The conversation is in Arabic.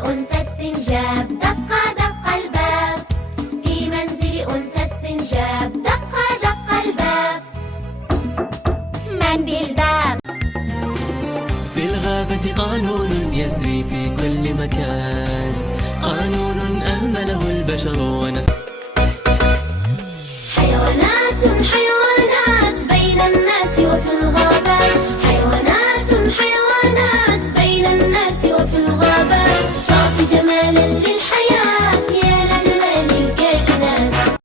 أنثى السنجاب دق دق الباب. في منزل أنثى السنجاب دق دق الباب. من بالباب؟ في الغابة قانون يسري في كل مكان، قانون أهمله البشر ونسى.